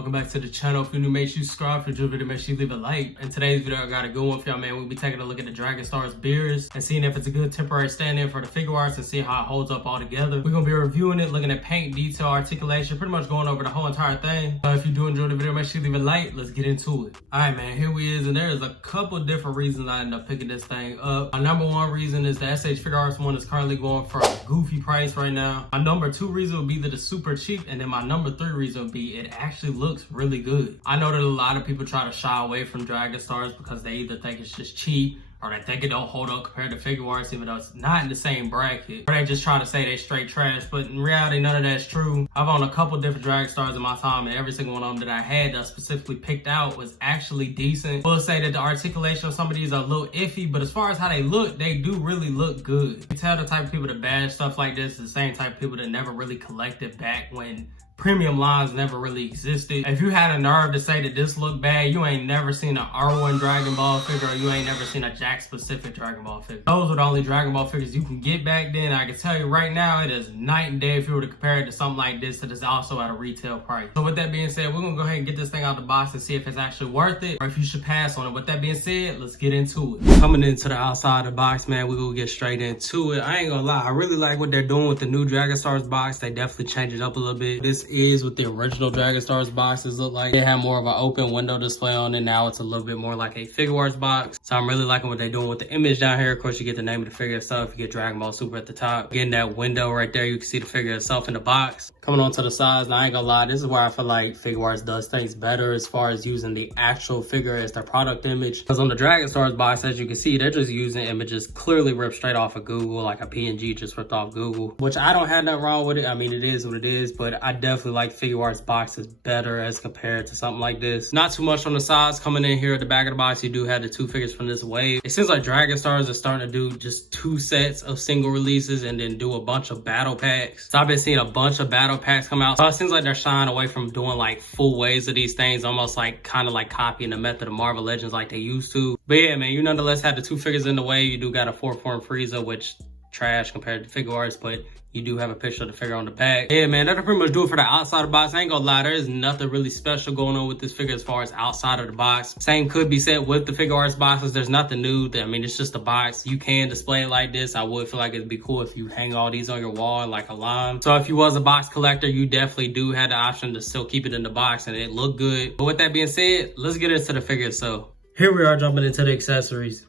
welcome back to the channel. If you're new, make sure you subscribe. For the video, make sure you leave a like. In today's video, I got a good one for y'all, man. We'll be taking a look at the dragonstars Beerus and seeing if it's a good temporary stand-in for the figure arts and see how it holds up all together. We're gonna be reviewing it, looking at paint, detail, articulation, pretty much going over the whole entire thing. If you do enjoy the video, make sure you leave a like. Let's get into it. All right, man, here we is, and there's a couple different reasons I ended up picking this thing up. My number one reason is the shfiguarts one is currently going for a goofy price right now. My number two reason would be that it's super cheap, and then my number three reason would be it actually looks really good. I know that a lot of people try to shy away from dragonstars because they either think it's just cheap or they think it don't hold up compared to figuarts, even though it's not in the same bracket. Or they just try to say they straight trash, but in reality, none of that's true. I've owned a couple different dragonstars in my time, and every single one of them that I had that I specifically picked out was actually decent. I will say that the articulation of some of these are a little iffy, but as far as how they look, they do really look good. You tell the type of people that bash stuff like this is the same type of people that never really collected back when premium lines never really existed. If you had a nerve to say that this looked bad, you ain't never seen an R1 Dragon Ball figure, or you ain't never seen a Jack specific Dragon Ball figure. Those were the only Dragon Ball figures you can get back then. I can tell you right now, it is night and day if you were to compare it to something like this that is also at a retail price. So with that being said, we're gonna go ahead and get this thing out the box and see if it's actually worth it or if you should pass on it. With that being said, let's get into it. Coming into the outside of the box, man, we're gonna get straight into it. I ain't gonna lie, I really like what they're doing with the new dragonstars box. They definitely changed it up a little bit. This is what the original dragonstars boxes look like. They have more of an open window display on it. Now it's a little bit more like a figuarts box. So I'm really liking what they're doing with the image down here. Of course, you get the name of the figure itself. You get Dragon Ball Super at the top. Getting that window right there, you can see the figure itself in the box. Coming on to the sides, now I ain't gonna lie, this is where I feel like figuarts does things better as far as using the actual figure as their product image. Because on the dragonstars box, as you can see, they're just using images clearly ripped straight off of Google, like a PNG just ripped off Google, which I don't have nothing wrong with it. I mean, it is what it is, but I definitely like figuarts box is better as compared to something like this. Not too much on the sides. Coming in here at the back of the box, you do have the two figures from this wave. It seems like dragonstars are starting to do just two sets of single releases and then do a bunch of battle packs. So I've been seeing a bunch of battle packs come out. So it seems like they're shying away from doing like full waves of these things, almost like kind of like copying the method of Marvel Legends like they used to. But yeah, man, you nonetheless have the two figures in the wave. You do got a 4-form Frieza, which trash compared to figuarts, but you do have a picture of the figure on the back. Yeah, man, that'll pretty much do it for the outside of the box. I ain't gonna lie, there is nothing really special going on with this figure as far as outside of the box. Same could be said with the figuarts boxes. There's nothing new. I mean, it's just a box. You can display it like this. I would feel like it'd be cool if you hang all these on your wall in like a line. So if you was a box collector, you definitely do have the option to still keep it in the box and it look good. But with that being said, let's get into the figure itself. Here we are jumping into the accessories.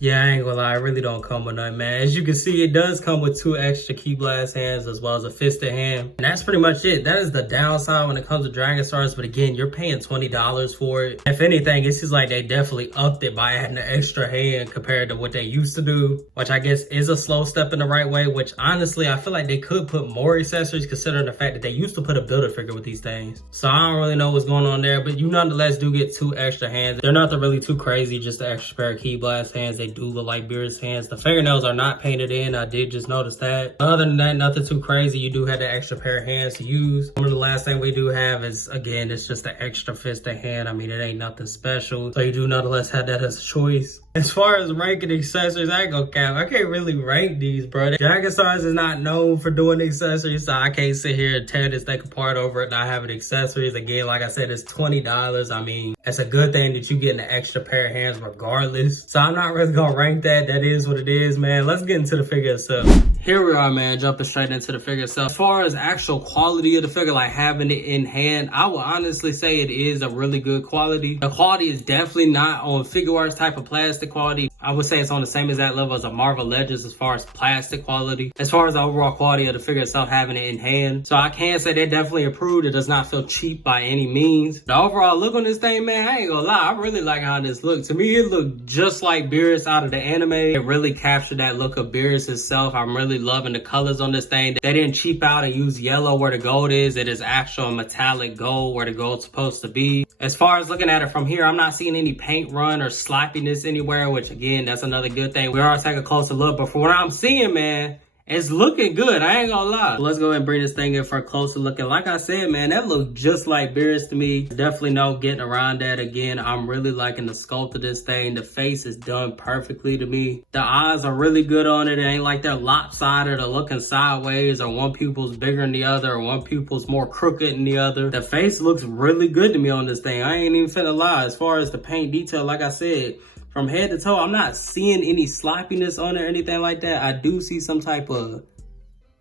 Yeah, I ain't gonna lie, I really don't come with nothing, man. As you can see, it does come with two extra key blast hands as well as a fisted hand. And that's pretty much it. That is the downside when it comes to dragonstars. But again, you're paying $20 for it. If anything, it seems like they definitely upped it by adding an extra hand compared to what they used to do, which I guess is a slow step in the right way, which honestly, I feel like they could put more accessories considering the fact that they used to put a builder figure with these things. So I don't really know what's going on there, but you nonetheless do get two extra hands. They're nothing really too crazy, just the extra pair of key blast hands. They do look like Beerus hands. The fingernails are not painted in. I did just notice that. Other than that, nothing too crazy. You do have the extra pair of hands to use. One of the last thing we do have is, again, it's just the extra fisted hand. I mean, it ain't nothing special. So you do nonetheless have that as a choice. As far as ranking accessories, I ain't gonna cap. I can't really rank these, bro. Dragonstars is not known for doing accessories, so I can't sit here and tear this thing apart over it not having accessories. Again, like I said, it's $20. I mean, it's a good thing that you get an extra pair of hands regardless. So I'm not really gonna rank that. That is what it is, man. Let's get into the figure itself. Here we are, man, jumping straight into the figure itself. As far as actual quality of the figure, like having it in hand, I will honestly say it is a really good quality. The quality is definitely not on figuarts type of plastic quality. I would say it's on the same exact level as a Marvel Legends as far as plastic quality. As far as the overall quality of the figure itself, having it in hand. So I can say they definitely improved. It does not feel cheap by any means. The overall look on this thing, man, I ain't gonna lie, I really like how this looks. To me, it looked just like Beerus out of the anime. It really captured that look of Beerus itself. I'm really loving the colors on this thing. They didn't cheap out and use yellow where the gold is. It is actual metallic gold where the gold's supposed to be. As far as looking at it from here, I'm not seeing any paint run or sloppiness anywhere, which again, that's another good thing. We are taking a closer look, but for what I'm seeing, man, It's looking good, I ain't gonna lie. Let's go ahead and bring this thing in for a closer look. And like I said, man, that looked just like Beerus to me. Definitely no getting around that. Again, I'm really liking the sculpt of this thing. The face is done perfectly to me. The eyes are really good on it. It ain't like they're lopsided or looking sideways, or one pupil's bigger than the other, or one pupil's more crooked than the other. The face looks really good to me on this thing. I ain't even finna lie. As far as the paint detail, like I said, from head to toe, I'm not seeing any sloppiness on it or anything like that. I do see some type of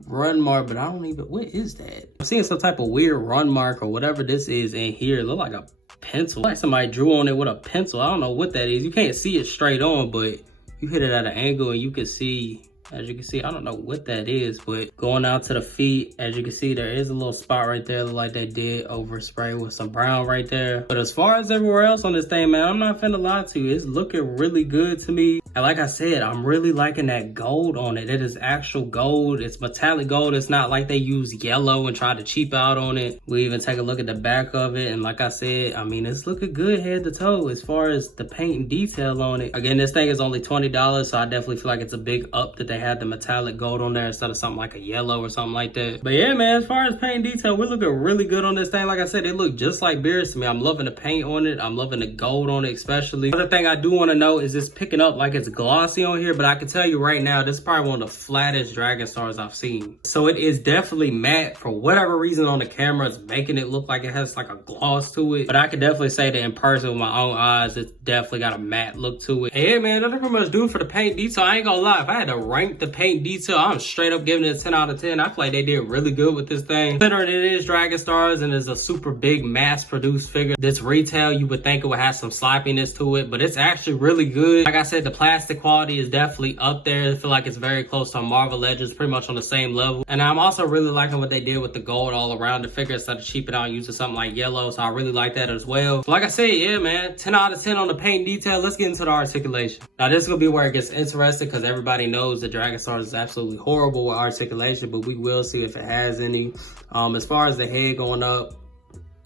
run mark, but I don't even, what is that? I'm seeing some type of weird run mark or whatever this is in here. It look like a pencil. Like somebody drew on it with a pencil. I don't know what that is. You can't see it straight on, but you hit it at an angle and you can see, as you can see, I don't know what that is, but going out to the feet, as you can see, there is a little spot right there, look like they did overspray with some brown right there. But as far as everywhere else on this thing, man, I'm not finna lie to you. It's looking really good to me. And like I said, I'm really liking that gold on it. It is actual gold. It's metallic gold. It's not like they use yellow and try to cheap out on it. We even take a look at the back of it. And like I said, I mean, it's looking good head to toe as far as the paint and detail on it. Again, this thing is only $20, so I definitely feel like it's a big up that they had the metallic gold on there instead of something like a yellow or something like that. But yeah, man, as far as paint and detail, we're looking really good on this thing. Like I said, it looked just like Beerus to me. I'm loving the paint on it. I'm loving the gold on it especially. Another thing I do want to know is it's picking up like it's glossy on here, but I can tell you right now, this is probably one of the flattest dragonstars I've seen. So it is definitely matte. For whatever reason on the camera, it's making it look like it has like a gloss to it. But I can definitely say that in person with my own eyes, it's definitely got a matte look to it. And yeah, man, that's pretty much do for the paint detail. I ain't gonna lie, if I had to rank the paint detail, I'm straight up giving it a 10 out of 10. I feel like they did really good with this thing. Considering it is dragonstars and is a super big mass-produced figure, this retail, you would think it would have some sloppiness to it, but it's actually really good. Like I said, the plastic quality is definitely up there. I feel like it's very close to Marvel Legends, pretty much on the same level. And I'm also really liking what they did with the gold all around the figure instead of cheaping out using something like yellow. So I really like that as well. So like I said, yeah, man, 10 out of 10 on the paint detail. Let's get into the articulation. Now this is gonna be where it gets interesting because everybody knows that dragonstars is absolutely horrible with articulation, but we will see if it has any. As far as the head going up,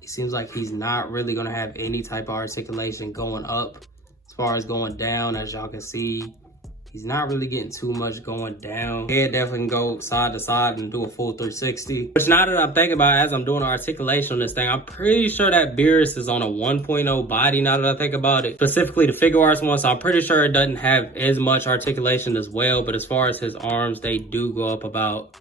it seems like he's not really gonna have any type of articulation going up. As far as going down, as y'all can see, he's not really getting too much going down. Head definitely can go side to side and do a full 360. Which now that I'm thinking about it, as I'm doing articulation on this thing, I'm pretty sure that Beerus is on a 1.0 body now that I think about it. Specifically the shfiguarts one, so I'm pretty sure it doesn't have as much articulation as well. But as far as his arms, they do go up about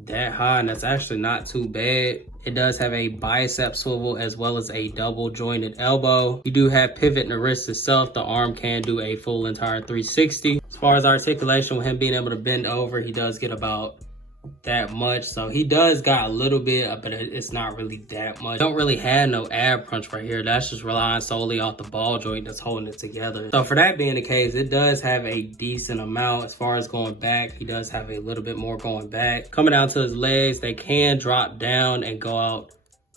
that high, and that's actually not too bad. It does have a bicep swivel as well as a double jointed elbow. You do have pivot in the wrist itself. The arm can do a full entire 360. As far as articulation, with him being able to bend over, he does get about that much. So he does got a little bit, but it's not really that much. Don't really have no ab crunch right here. That's just relying solely off the ball joint that's holding it together. So for that being the case, it does have a decent amount. As far as going back, he does have a little bit more going back. Coming down to his legs, they can drop down and go out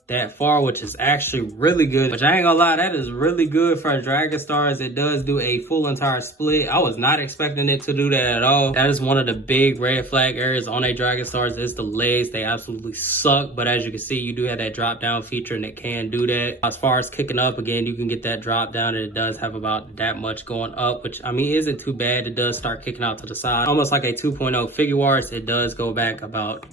that far, which is actually really good. Which I ain't gonna lie, that is really good for a dragonstars. It does do a full entire split. I was not expecting it to do that at all. That is one of the big red flag areas on a dragonstars is the legs. They absolutely suck, but as you can see, you do have that drop down feature and it can do that. As far as kicking up, again, you can get that drop down and it does have about that much going up, which I mean isn't too bad. It does start kicking out to the side, almost like a 2.0 shfiguarts. It does go back about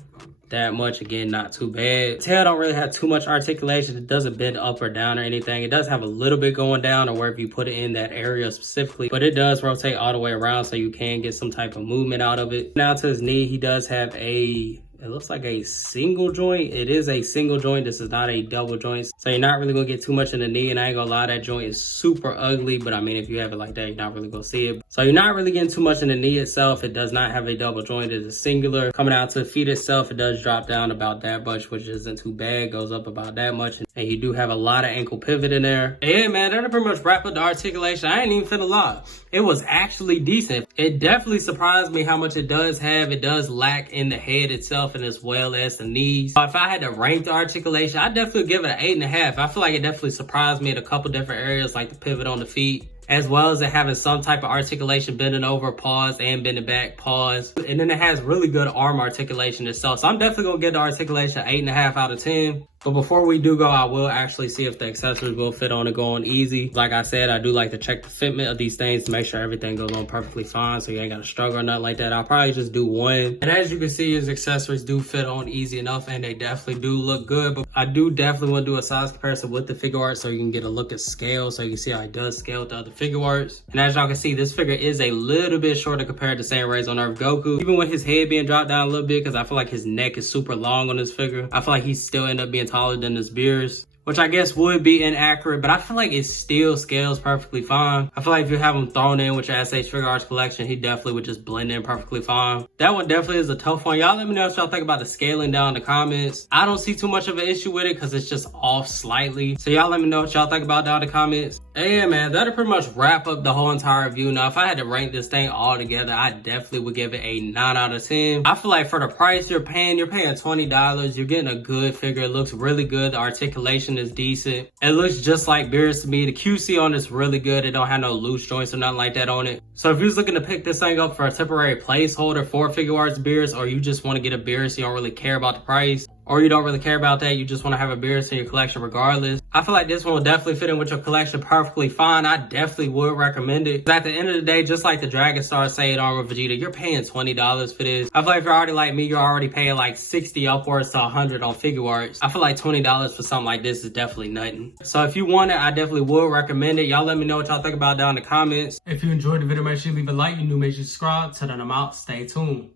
that much, again, not too bad. Tail don't really have too much articulation. It doesn't bend up or down or anything. It does have a little bit going down or wherever you put it in that area specifically, but it does rotate all the way around so you can get some type of movement out of it. Now to his knee, he does have a, it looks like a single joint. It is a single joint. This is not a double joint. So you're not really gonna get too much in the knee, and I ain't gonna lie, that joint is super ugly, but I mean, if you have it like that, you're not really gonna see it. So you're not really getting too much in the knee itself. It does not have a double joint. It is singular. Coming out to the feet itself, it does drop down about that much, which isn't too bad. Goes up about that much. And you do have a lot of ankle pivot in there. And yeah, man, that'll pretty much wrap up the articulation. I ain't even finna lie. It was actually decent. It definitely surprised me how much it does have. It does lack in the head itself and as well as the knees. If I had to rank the articulation, I'd definitely give it an 8.5. I feel like it definitely surprised me in a couple different areas, like the pivot on the feet, as well as it having some type of articulation, bending over, pause, and bending back, pause. And then it has really good arm articulation itself. So I'm definitely gonna give the articulation 8.5 out of 10. But before we do go, I will actually see if the accessories will fit on and go on easy. Like I said, I do like to check the fitment of these things to make sure everything goes on perfectly fine, so you ain't gotta struggle or nothing like that. I'll probably just do one. And as you can see, his accessories do fit on easy enough, and they definitely do look good. But I do definitely want to do a size comparison with the figure art so you can get a look at scale, so you can see how it does scale with the other figure arts. And as y'all can see, this figure is a little bit shorter compared to Saiyan Rays on Earth Goku. Even with his head being dropped down a little bit, because I feel like his neck is super long on this figure, I feel like he still end up being taller than this Beerus, which I guess would be inaccurate, but I feel like it still scales perfectly fine. I feel like if you have him thrown in with your SH Figure Arts collection, he definitely would just blend in perfectly fine. That one definitely is a tough one. Y'all let me know what y'all think about the scaling down in the comments. I don't see too much of an issue with it because it's just off slightly. So y'all let me know what y'all think about down in the comments. And yeah, man, that'll pretty much wrap up the whole entire review. Now, if I had to rank this thing all together, I definitely would give it a 9 out of 10. I feel like for the price you're paying $20. You're getting a good figure. It looks really good. The articulation is decent. It looks just like Beerus to me. The QC on it's really good. It don't have no loose joints or nothing like that on it. So if you're just looking to pick this thing up for a temporary placeholder for Figuarts Beerus, or you just want to get a Beerus, you don't really care about the price, or you don't really care about that, you just want to have a Beerus in your collection regardless, I feel like this one will definitely fit in with your collection perfectly fine. I definitely would recommend it. At the end of the day, just like the Dragonstars Saiyan Armor Vegeta, you're paying $20 for this. I feel like if you're already like me, you're already paying like 60 upwards to 100 on Figuarts. I feel like $20 for something like this is definitely nothing. So if you want it, I definitely would recommend it. Y'all let me know what y'all think about down in the comments. If you enjoyed the video, make sure you leave a like. You new, make sure you subscribe. Till then, I'm out. Stay tuned.